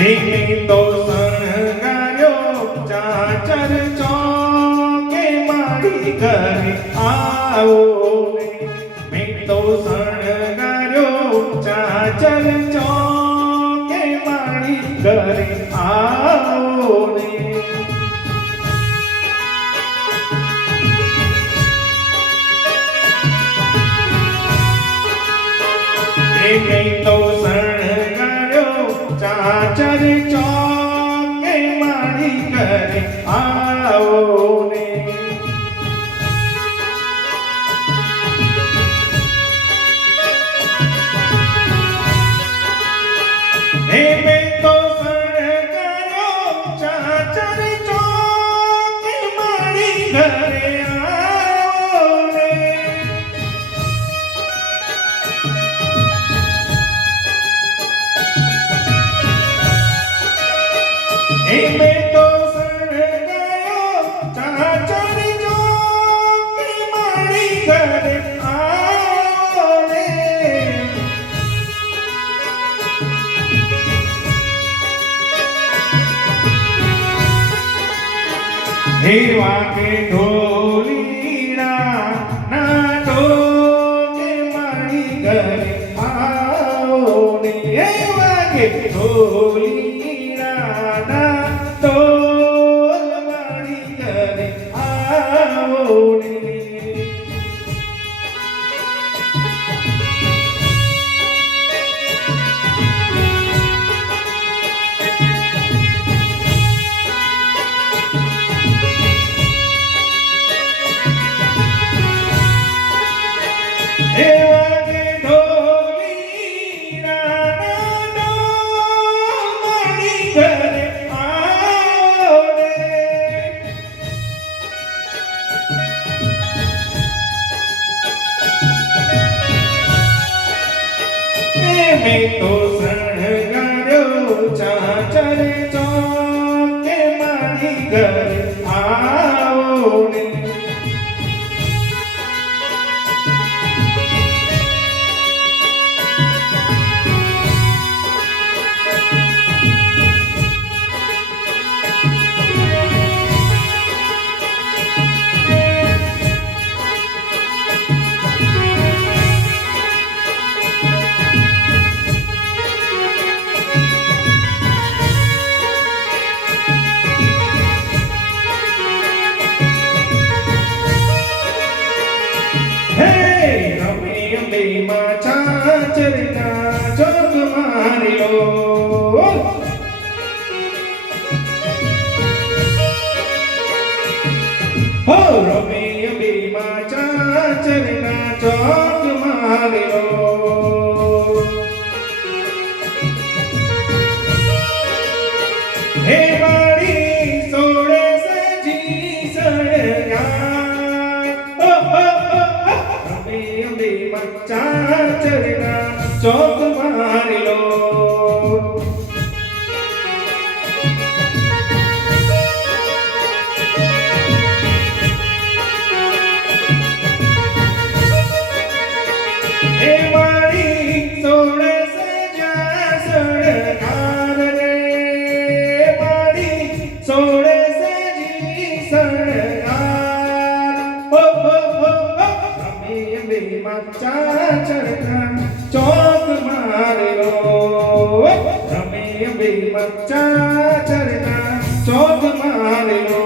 મેં તો શણગાર્યો ચાચર ચોકે મારી ઘરે આવો ને. મેં તો શણગાર્યો ચાચર ચોકે મારી ઘરે આવો ને. મેં તો શણગાર્યો ચાચર ચોકે મારી ઘરે આવો ને. મેં તો શણગાર્યો ચાચર ચોકે મારી ઘરે આવો ને. મેં તો શણગાર્યો ચાચર ચોકે મારી ઘરે આવો ને. હે વાગે ઢોલીડા ના ટોકે મારી ઘરે આવો ને. હે વાગે ઢોલીડા ના ટોલ મારી ઘરે આવો ને. હે વાગે ઢોલીડા ના ટોલ મારી ઘરે આવો ને. મેં તો શણગાર્યો ચાચર ચોકે મારી ઘરે આવો ને. અંબેમાં ચાચરના ચોક મારી લો. હો રમે અંબેમાં ચાચરના ચોક મારી લો. હે મારી સોળે સજી સળગાય. અંબેમાં ચાચરના ચોક મારી લો. હે મારી સોળે સજા સળગાર રે. મારી સોળે સજી સળગાર. હો હો હો અંબેમાં ચાચરના ચોક મારી લો. રમે અંબેમાં ચાચરના ચોક મારી લો.